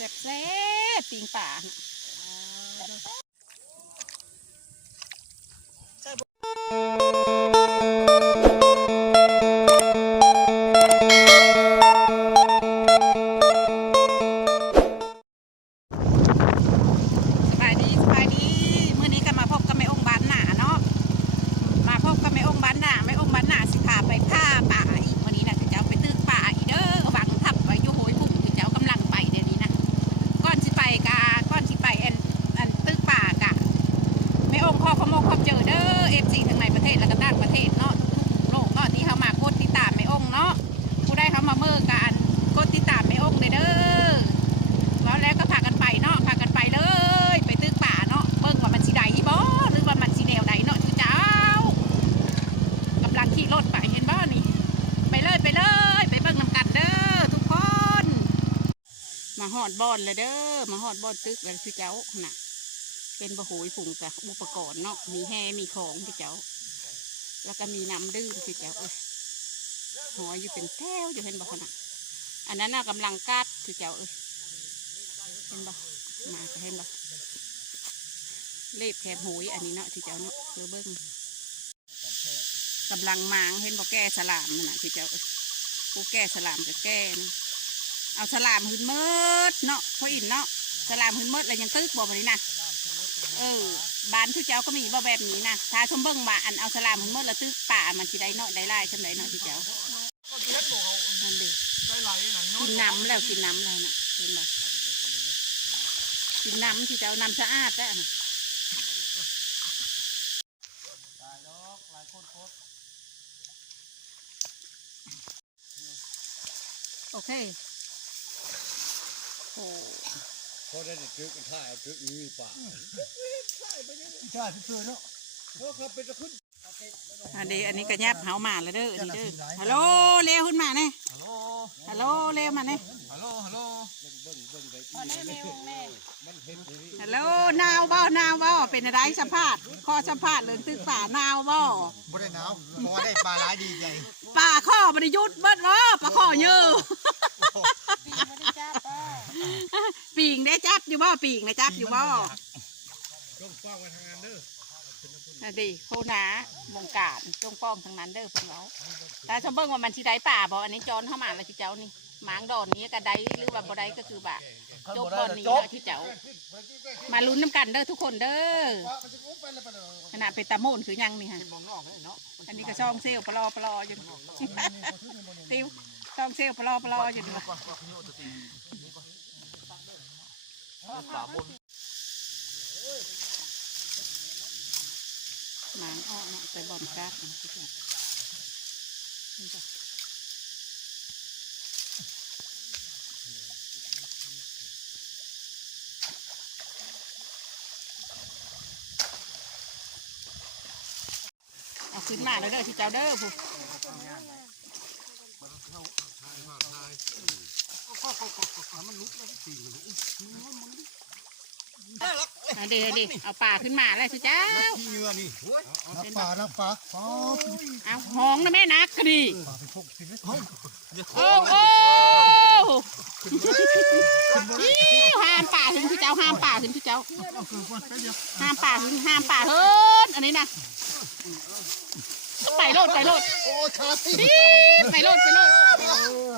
ซ่บแซ่บปิงป่าน่ มาหอดบอนเลยเด้อมาหอดบอนตึกแล้วคือเจ้าน่ะ เป็นบะโหยผุงกับอุปกรณ์เนาะมีแฮมีของคือเจ้า แล้วก็มีน้ำดื่มคือเจ้าเอ้ยหอยอยู่เป็นแถวอยู่เห็นบ่ขนาดอันนั้นน่ะกำลังกัดคือเจ้าเอ้ยเห็นบ่มาเห็นบ่เล็บแคบโหยอันนี้เนาะที่เจ้าเนาะเพื่อเบิ่งกำลังมางเห็นบอกแก้สลามนั่นน่ะคือเจ้าเอ้ยผู้แก้สลามกับแก้นะ เอาสลามหืนเมิดเนาะพออินเนาะสลามหืนเมิดแล้วยังตึกบอกมานี้นะเออบ้านทุเจ้าก็มีบ่แบบนี้นะถ้าชมเบิ้งมาอันเอาสลามหืนเมิดแล้วตึกป่ามันสิได้เนาะได้ไล่ชำไดเนาะทุเจ้านั่นดิกินน้ำแล้วกินน้ำแล้วนะเห็นบ่กินน้ำที่เจ้าน้ำสะอาดแล้วน่ะโอเค พอได้แต่ตึกกันท่าตึกนี้ป่าใช่เพื่อนเนาะเพราะเขาเป็นตะขึ้นอันนี้อันนี้ก็แยบเฮามาแล้วเด้ออันนี้เด้อฮัลโหลเร็วขึ้นมาเนี่ยฮัลโหลฮัลโหลเร็วมาเนี่ยฮัลโหลฮัลโหลฮัลโหลนาวบ่นาวบ่เป็นอะไรสัมภาษณ์ขอสัมภาษณ์เรื่องตึกป่านาวบ่บ่ได้หนาวบ่ได้ปลาหลายดีใจป่าข้อบริยุทธ์เบิดบ่ป่าข้อเยอะปีงได้จับอยู่บ่ ปีงได้จับอยู่บ่ต้องฟ้องไว้ทางงานเด้ออันนี้โคหนาวงการจงป้องทั้งนั้นเด้อเพิ่นเว้าแต่ชมเบิ่งว่ามันสิได้ป่าบ่อันนี้จอนเข้ามาแล้วที่เจ้านี่หมางดอนนี้ก็ได้หรือว่าบ่ได้ก็คือบ่าจบก่อนนี้เนาะที่เจ้า มาลุ้นน้ำกันเด้อทุกคนเด้อขณะเป็นตาโมนคือยังนี่ฮะมองนอกเลยเนาะอันนี้ก็ช่องเซลล์ปลอปลออยู่ติวช่องเซลล์ปลอปลออยู่ดีว่ะหมางอ้อเนาะใส่บอมกัดนะทุกคนนี่จ้ะเอาขึ้นมาแล้วเด้อที่เจ้าเด้อผู้ เอาเดี๋ยวดิเอาป่าขึ้นมาแล้วสิเจ้าที่เนื้อนี่นักปลานักปลาอ๋อเอาห้องนะแม่นักก็ดีปลาไปพกสิเฮ้ยโอ้โอ้อิ๊วห้ามป่าถึงที่เจ้าห้ามป่าถึงที่เจ้าเอาเกินก่อนไปเดียวห้ามป่าถึงห้ามป่าเฮินอันนี้นะไปโลดไปโลดโอ้ขาตีดิไปโลดไปโลด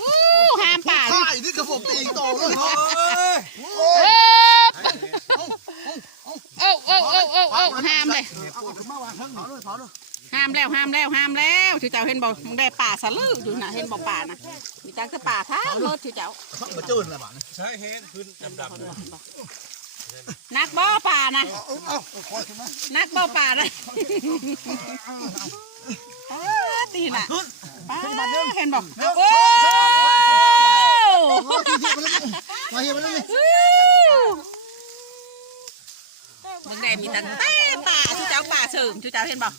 อู้ห้ามป่าใช่นี่คือผมตีต่อเลยเนาะ เอ้โอ้โอ้โอ้โอ้โอ้ห้ามเลย เอาขึ้นมาวางข้างหนเลยเผาเลย ห้ามแล้วห้ามแล้วห้ามแล้วที่เจ้าเห็นบอกมึงได้ป่าสะลืออยู่นะเห็นบอกป่านะมีจังจะป่าทั้งรถที่เจ้ามาจืดเลยบ้านใช้เฮดขึ้นดำๆนักบ่อป่านะเอาเอาเอาคอยขึ้นมานักบ่อป่านะเออตีน่ะป้าเห็นบอกโอ้โอ้ที่ที่มาเลยมาเฮียมาเลยมึงได้มีตั้งแต่ป่าที่เจ้าป่าเสริมที่เจ้าเห็นบอก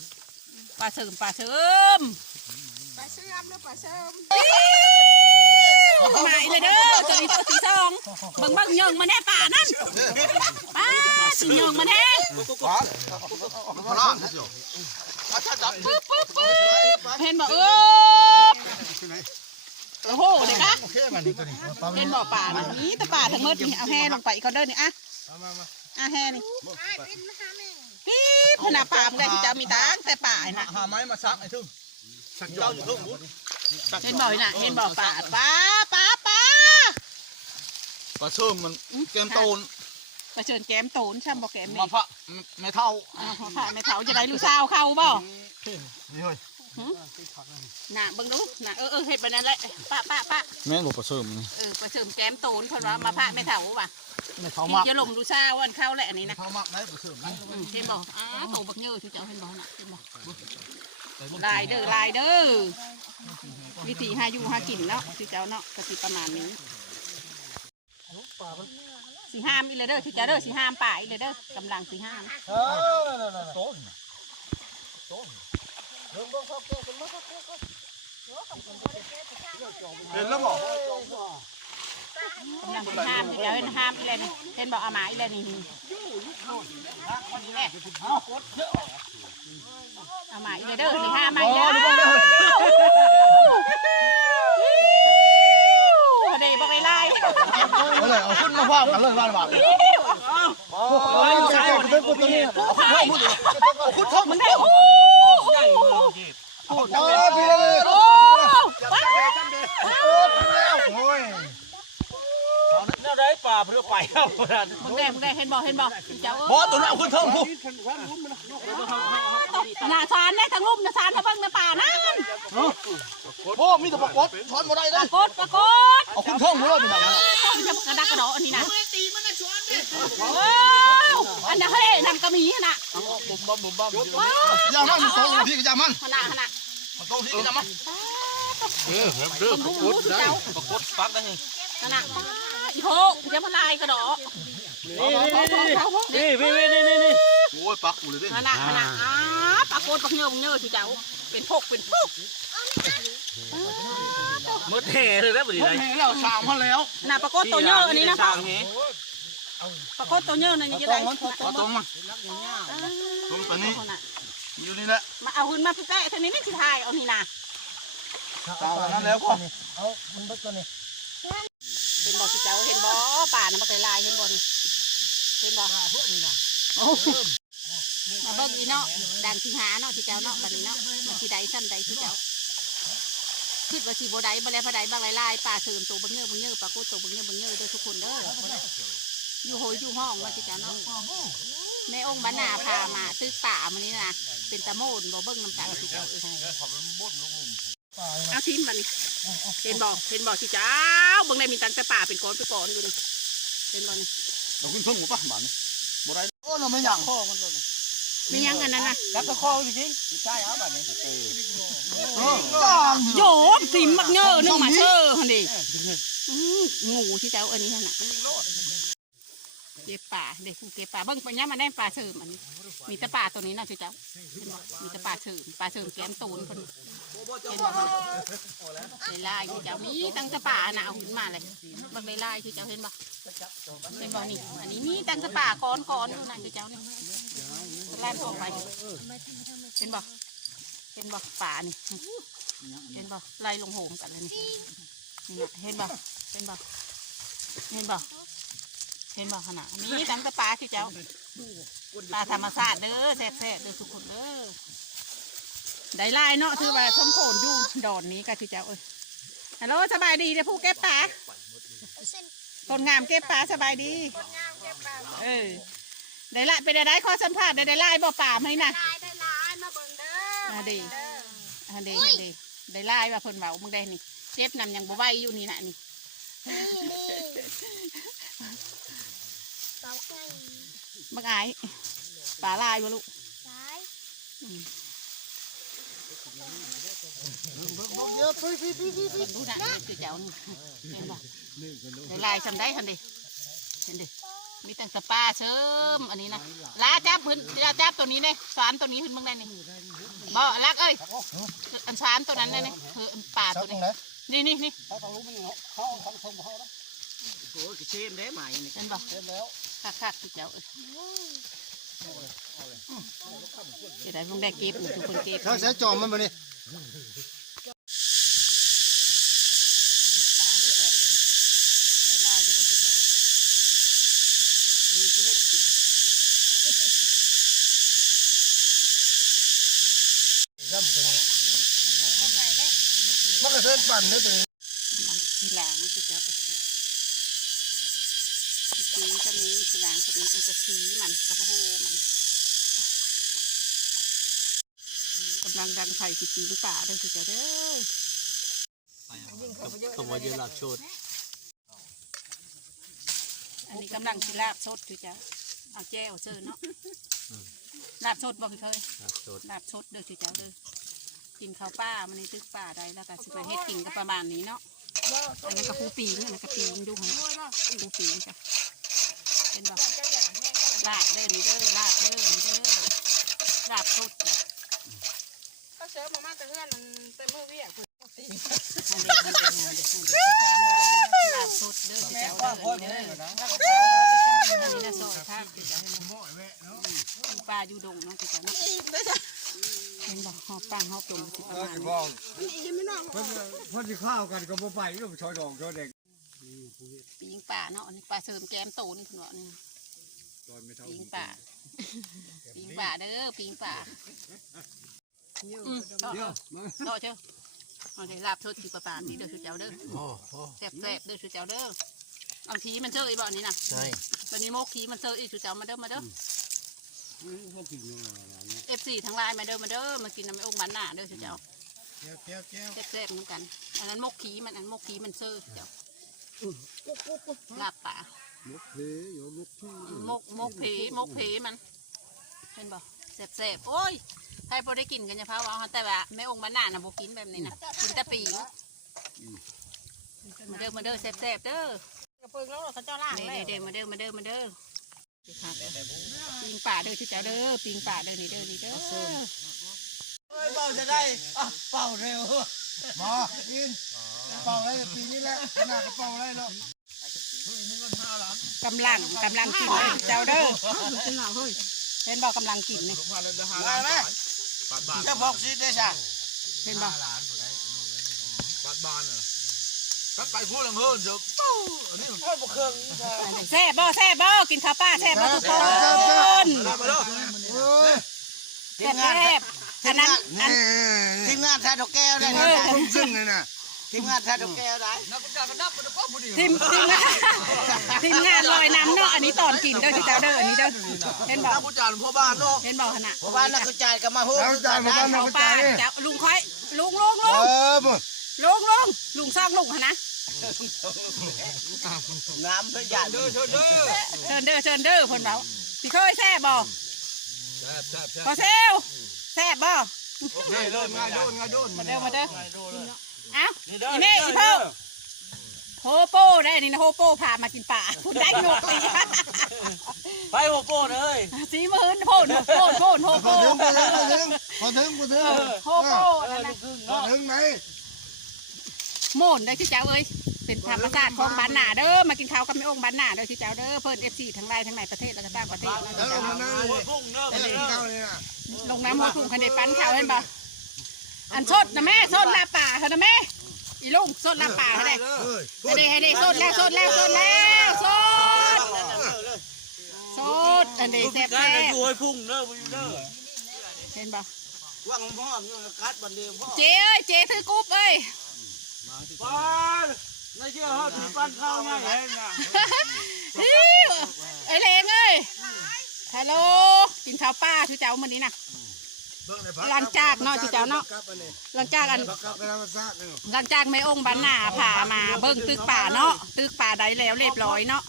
ป่าเสริมป่าเสริมปลาเชื่อมหรือปลาเชื่อมมาอีกเลยเด้อตัวนี้ตัวที่สองเบิ่งเบิ่งยิงมาแน่ป่านั่นป้าสิยิงมาแน่พลาดเสียวปึ๊บปึ๊บปึ๊บเห็นบอกเออโอ้โหเด็กอะโอเคมันนี่ตัวนี้ปลาเห็นบ่อป่าน่ะนี่แต่ป่าทั้งหมดนี่เอาแห่ลงไปเขาเดินนี่อะมามามาอะแห่นี่ ขนาดป่ามันได้ที่จะมีตังแต่ป่าน่ะหาไม้มาซักไอ้ทึ่งสักเจ้าอยู่ทึ่งบุญเห็นบ่อยน่ะเห็นบ่อป่าป้าป้าป้าปลาเชื่อมมันเกมโตนไปเชิญแกมโตนช่ำบ่แกมมานี่พระไม่เท่าอ้าวพระในเถาจะได้ลูกสาวเข้าบ่นี่เฮ้ย น่ะเบิ่งดูน่ะเออเออเฮ็ดแบบนั้นแหละป้าป้าป้าแม่งบอกปลาเชื่อมนี่เออไปเชิญแกมโตนเพิ่นว่ามาพระในเถาว่ะไม่เท่าที่มากจะลงลูกสาวอันเข้าแหละอันนี้นะเท่ามากไหมปลาเชื่อมอืมเห็นบ่อ้าวโตบักเยอะที่เจ้าเห็นบ่น่ะเห็นบ่ลายเด้อลายเด้อวิธีหาอยู่หากินเนาะที่เจ้าเนาะก็สิประมาณนี้สิห้ามอีเลยเด้อที่เจ้าเด้อสิห้ามป่าอีเลยเด้อกำลังสิห้ามเออโตนโตน เห็นแล้วบอกกำลังสิห้ามที่เจ้าเห็นห้ามอีเลยนี่เห็นบ่เอาหมาอีเลยนี่นี่เอาหมาอีเลยเด้อสิห้ามมาอีเลยเด้บ่ไปไล่เอาเลยเอาขึ้นมาพร้อกันเลยบ้านบ้านโอ้ยใช่ผมเป็นคนตัวนี้เอาขึ้นเท่าเอาขึ้นเท่ามึงได้โอ้ โอ้ยพี่เลย โอ้ โอ้ย เนี่ยได้ป่าเพื่ อไปเอาดันมึงได้มึงได้เห็นบ่เห็นบ่เจ้าบอสตัวนั้นเอาขึ้นเท่าผู้หน้าซานได้ทั้งลุ่มหน้าซานมาเบิ่งในป่านั่นโอ้มีแต่ปลากดช้อนมาได้ปเลรายกฏปรากฏเอาขึ้นเท่าหมดเลยพี่น้องจะกระดักกระโดดอันนี้นะว้าวอันนั้นเฮ้ยนั่นก็มีน่ะบุมบ้มบุมบ้มว้าวยามันโตพี่ก็ยามันขนาดขนาดมันโตพี่ก็ยามันเออเด้อมึงรู้ที่เจ้าปรากฏปักได้ไงขนาด อีโหจะมาลายกระโดดนี่นี่นี่นี่นี่นี่โอ้ยปักกูเลยดิขนาดขนาดอ้าปรากฏปักเงือเงือที่เจ้า เป็นพกเป็นพกมืดแห่เลยนะบุรีผมไรเห็นแล้วสามพันแล้วน่ะปรากฏตัวเงืออันนี้นะพ่อนี้ปรากฏตัวเงืออันนี้จะได้เอาตรงมาตรงตัวนี้อยู่นี่แหละมาเอาหุ่นมาแปะเท่านี้นี่สิทายเอานี่นะตามนั้นแล้วก็เห็นบ่ สิเจ้าเห็นบ่ป่าน่ะมันเคยลายเห็นบ่นี่เห็นบ่โอ้โหมาเบิ่งอีเนาะดังสิหาเนาะสิเจ้าเนาะบัดนี้เนาะมันสิได้ซ้ำใดสิเจ้าคิดว่าสิบ่ได้บ่แล้วบ่ได้บางหลายๆป่าเสริมตัวเบิ่งเงือเบิ่งเงือปรากฏตัวเบิ่งเงือเบิ่งเงือเด้อทุกคนเด้ออยู่โหยอยู่ห้องว่าสิเจ้าเนาะแม่องค์บรรณาพามาตึกป่ามื้อนี้นะเป็นตะโมนบ่เบิ่งนำกันสิเจ้าเอ้ยเอาทิมบัดนี้ เห็นบอกเห็นบอกที่เจ้าเบิ่งได้มีตังแต่ป่าเป็นก้อนเป็นก้อนอยู่นี่เห็นบอกนี่เราขึ้นทุ่งหมูป่ะบ้านนี่บ่ได้โอ้เราไม่ย่างข้อมันเลยมียังอันนั้นนะรับตะข้อจริงใช่ครับบ้านนี้เออโยมสิมมักเงอนึงมาเชอฮันดิอื้องูที่เจ้าอันนี้หั่นน่ะ เก็บป่าเด็กเก็บป่าเบิ่งไปย่ามาได้ป่าเสริมอันนี้มีแต่ป่าตัวนี้เนาะเจ้าเห็นบ่มีแต่ป่าเสริมป่าเสริมแก้มตูนคนเห็นบ่ได้ลายที่เจ้ามีตั้งแต่ป่าหน่ะเอาขึ้นมาเลยเบิ่งได้ลายที่เจ้าเห็นบ่เห็นบ่นี่อันนี้มีตั้งแต่ป่าก้อนก้อนนั่นที่เจ้านี่แล่นออกไปเห็นบ่เห็นบ่ป่านี่เห็นบ่ไล่ลงโหมกันเลยนี่เห็นบ่เห็นบ่เห็นบ่ เห็นบ่ขนาดนี้ตั้งแต่ปลาที่เจ้าปลาธรรมชาติเด้อแซ่บๆเด้อทุกคนเด้อได้ไล่เนาะถือว่าสมโขนอยู่ดอนนี้ก็ที่เจ้าเอ้ยฮัลโหลสบายดีเด้อผู้เก็บปลาคนงามเก็บปลาสบายดีงามเก็บปลาเออได้ละเป็นได้ข้อสัมภาษณ์ได้ได้ไล่บ่ป่าไหมนะลายได้ลายมาเบิ่งเด้ออ่าดีเด้ออันเดอันเดได้ไล่ว่าเพิ่นเบามึงได้นี่เจ็บนำยังบ่ไหวอยู่นี่นะนี่นี่นี่ เบาไก่บักอายป่าลายบ่ลูกลายเยอะพี่พี่พี่พี่เพิ่นดูนะนี่คือเจ้านี่เห็นบ่ได้ไล่ซำได้ทันเดเห็นเดมีตั้งแต่ปลาเชิมอันนี้นะลาจับเพิ่นลาจับตัวนี้เด้สารตัวนี้เพิ่นเบิ่งได้นี่บ่ลักเอ้ยอันสารตัวนั้นน่ะนี่คืออันป่าซัตักวตรนี้งไหนนี่นี่นี่เขาทางรู้มันเขาเขาทางเขาแล้วโอ้ยกระเชนได้ไหมนี่เห็นบ่เต็มแล้ว คักคักๆพี่เจ้าเอ้ยเดี๋ยวได้พวกได้กีบทุกคนเกีบเขาใช้จอมมันมาเนี่ยได้ายอยู่นะพี่เจ้ามีที่ให้กินมันก็เส้นปั่นได้ถึง ที่แรงที่เจ้า ไปทีทีจะมีทีหลังจะมีเป็นกะทีมันกระโพมันกำลังดันไข่สิปีนป่าเลยคือจะเด้อขโมยเยอะหลักโชดอันนี้กำลังสิลาบสดคือจะเอาแจ้วเซิร์เนาะลาบสดบ่พี่เคยหลักโชดลาบสดเด้อคือจะเด้อกินข้าวป้ามันในตึกป่าได้แล้วก็สิไปเฮ็ดกินก็ประมาณนี้เนาะอันนั้นก็ปูปีงอันนั้นก็ปีงดูให้ปูปีงจ้ะ เป็นบ่ลาบเด้อนี่เด้อลาบเด้อนี่เด้อลาบสดจ้ะก็เสิร์ฟมามาแต่เพื่อนมันเป็นมือเวียกอันนี้อันนี้อันนี้อันนี้ลาบสดเด้อคือจะเด้อนี่เด้ออันนี้น่ะซอยข้าวคือจะให้มันปูปลาอยู่ดงเนาะคือจะเนาะเห็นบ่หอบปังหอบดงสิประมาณนี้ เพิ่นเพิ่นสิข้าวกันก็บ่ไปลูกชอยดอกชอยเด็ก ปีงป่าเนาะอันนี้ปลาเสริมแกมโตนี่คุณว่านี่ตอนไม่เท่าปีงป่าปีงป่าเด้อปีงป่าอืมต่อต่อเจ้าเอาได้ลาบสดสิประมาณนี้เด้อคือเจ้าเด้อโอ้โหแซ่บๆเด้อคือเจ้าเด้อเอาทีมันเจออีบ่อนนี้น่ะใช่วันนี้โมกขีมันเจออีคือเจ้ามาเด้อมาเด้อเอฟซีทั้งหลายมาเด้อมาเด้อมากินน้ำไม่อกมันหน้าเด้อคือเจ้าแก้วแก้วแก้วแซ่บๆเหมือนกัน อันนั้นโมกขีมันอันโมกขีมันเจอคือเจ้า ลาบป่ามุกเพโยมุกที่โมกโมกผีโมกผีมันเห็นบ่แซ่บๆโอ้ยใครพอได้กินกันจะพาว่าแต่ว่าแม่องค์มันหน้าน่ะบ่กินแบบนี้นะกินแต่ปีงมาเด้อมาเด้อแซ่บๆเด้อกระเพิงแล้วเขาเจ้าล่างเด้เลยเด้มาเด้อมาเด้อมาเด้อปิงป่าเด้อที่เจ้าเด้อปิงป่าเด้อนี่เด้อนี่เด้อเป่าจะได้อะเป่าเร็วมากิน เป่าได้ปีนี้แหละขนาดก็เป่าได้แล้วกำลังกำลังกินเด้อเจ้าเด้อเห็นบ่กำลังกินนี่ได้ไหมจะบอกสิได้จ้ะเห็นบ่บ้านบ้านอะถ้าไปพูดลังเฮิร์นเดี๋ยวพ่อบุกเครื่องแซ่บบ่แซ่บบ่กินข้าวป้าแซ่บบ่ทุกคนมาแล้วเฮ้ยแซ่บแซ่บอันนั้นอันทีมงานทาดอกแก้วได้นะคุ้มซึ่งเลยนะ ทีมงานทาดอกแก้วได้นักการก็นับมันก็พอดีทีมทีมงานทีมงานลอยน้ำเนาะอันนี้ตอนกินเด้อที่เจ้าเด้ออันนี้เด้อเห็นบ่นักผู้จารพ่อบ้านเนาะเห็นบ่ขนาดพ่อบ้านนักกระจายก็มาโหนักกระจายพ่อบ้านนักเขากระป้าจายเจ้าลุงค่อยลุงลุงลุเองอบ่ลุงลุงลุงซอกลุงหนนะน้ำพระยาเด้อเด้อเด้อเชิญเด้อเชิญเด้อเพิ่นเว้าพี่เคยแซ่บบ่แซ่บแซ่บแซ่บพอเซลแซ่บบ่นี่เริ่มง่ายโดนง่ายโดนมาเด้อมาเด้อ เอ้านี่เด้ออีแม่อีพ่อโฮโป้ได้นี่นะโฮโป้พามากินป่าคุณได้หนวกเลยไปโอโป้เลยสีมือโพ่นโพ่นโพ่นโฮพอโป้ถึงพอถึงพอถึงพอถึงโฮโป้นั่นนะพอถึงไหนโม่นได้ที่เจ้าเอ้ยเป็นธรรมศาสตร์ของบ้านหนาเด้อมากินข้าวกับแม่องค์บ้านหนาเด้อที่เจ้าเด้อเพิ่นเอฟซีทั้งไลน์ทั้งในประเทศและก็ต่างประเทศนะเอที่อเจ้ามานั่งเลยพุ่งเด้อเออเข้าเลยนะลงน้ำหัวถุงคันเดปั้นข้าวเห็นบ่ อันสดนะแม่สดลาป่าเถอะนะแม่อีลุงสดลาป่าให้ได้เฮ้ยให้ได้ให้ได้สดแล้วสดแล้วสดแล้วสดสดอันนี้แซ่บได้แซ่อยู่ให้พุ่งเด้ออยู่เด้อเห็นบ่ว่างพ่อมกัดบันเดียวพ่อเจ๊เอ้ยเจ๊ถือกรุ๊ปเอ้ยป้าในเชื่อเขาถือปั้นข้าวง่ายเลยนะฮิวไอ้เลงเอ้ยฮัลโหลกินข้าวป้าชูเจ้ามื้อนี้นะ หลังจากเนาะชูเจ้าเนาะหลังจากอันกลับไปธรรมชาตินึงหลังจากแม่องค์บ้านหน้าพามาเบิ่งตึกป่าเนาะตึกป่าใดแล้วเรียบร้อยเนาะ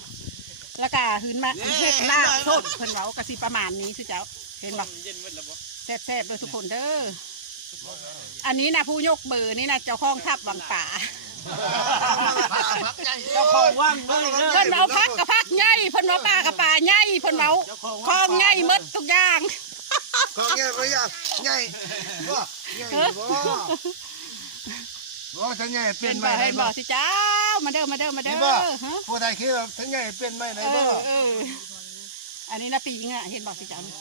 แล้วก็หืนมาเฮ็ดลาบสดเพิ่นเว้าก็สิประมาณนี้ชูเจ้าเห็นบ่เย็นเว้นแล้วบ่แซ่บๆเลยทุกคนเด้ออันนี้นะผู้ยกเบอร์นี่นะเจ้าของทับวังป่าเจ้าของว่างเด้อเพิ่นเอาพักกับพักใหญ่เพิ่นเอาป่ากับป่าใหญ่เพิ่นเอาคลองใหญ่หมดทุกอย่าง ก็เงี้ยไปยังไงบ่ไงบ่บ่ทั้งไงเป็เป็นนไม่บ่ได้ให้บ่บ่สิเจ้ามาเด้อมาเด้อมาเด้อนี่บ่ฮะผู้ใดคิดว่าทั้งไงเป็นไม่ได้เอบ่อเอออันนี้นะปีงอะเห็นบ่สิเจ้านี่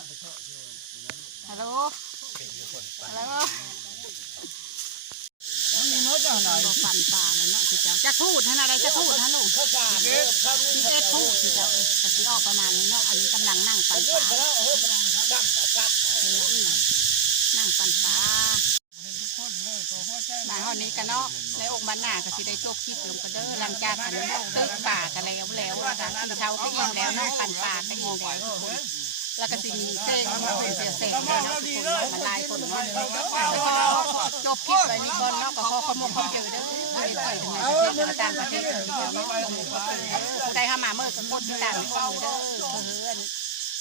ฮัลโหลฮัลโหลบอกฟันปลาแล้วเนาะสิเจ้าจะพูดท่านอะไรจะพูดท่านลุงสิเอ็ดพูดสิเจ้าเอ้ยก็สิออกประมาณนี้เนาะอันนี้กำลังนั่งปันปลา นั่งปันปลามาห้องนี้กันเนาะในองค์บ้านหนาก็สิได้จบคลิปลงกันเด้อหลังจากอันตึกป่ากันแล้วแล้วนะคะกินเช้าก็อิ่มแล้วเนาะปันปลาก็อิ่มแล้วทุกคนแล้วก็สิมีเส้นเป็นเสียเศษเนาะทุกคนเนาลายคนเนาะจบคลิปไว้นี่ก่อนเนาะก็ขอขอบคุณขอเจอเด้อบ่ได้ต่อยถึงไหนประเทศต่างประเทศเนาะผู้ข้ามาเมื่อก็กดติดตามให้ฟังเด้อเพื่อน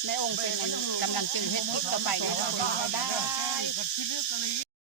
แม่องค์เป็นกำลังจืดเฮ็ดคลิปต่อไปเด้อทุกคนบ๊ายบาย